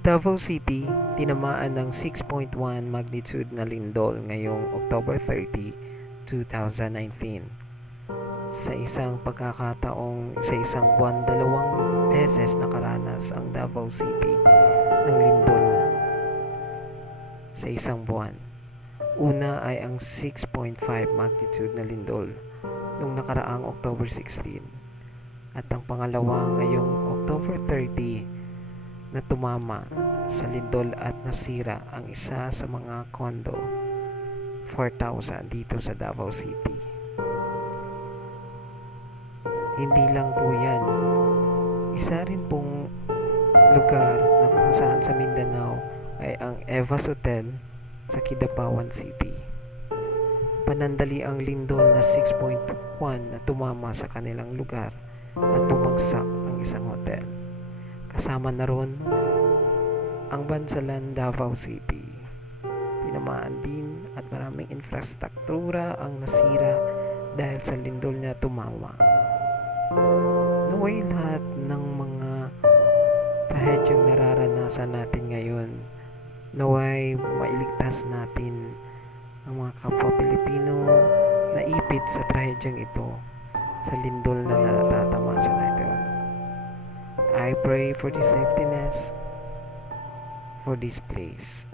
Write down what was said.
Davao City, tinamaan ng 6.1 magnitude na lindol ngayong October 30, 2019. Sa isang pagkakataong sa isang buwan, 2 beses nakaranas ang Davao City ng lindol sa isang buwan. Una ay ang 6.5 magnitude na lindol noong nakaraang October 16 at ang pangalawa ngayong October 30 na tumama sa lindol at nasira ang isa sa mga kondo 4,000 dito sa Davao City. Hindi lang po yan, isa rin pong lugar na kung saan sa Mindanao ay ang Eva's Hotel sa Kidapawan City. Panandali ang lindol na 6.1 na tumama sa kanilang lugar at bumagsak ang isang hotel. Kasama na ron ang Bansalan, Davao City. Tinamaan din at maraming infrastruktura ang nasira dahil sa lindol na tumama. Naway lahat ng mga trahedyang nararanasan natin ngayon, naway mailigtas natin ang mga kapwa Pilipino na ipit sa trahedyang ito sa lindol na natatama sa natin. I pray for the safetyness for this place.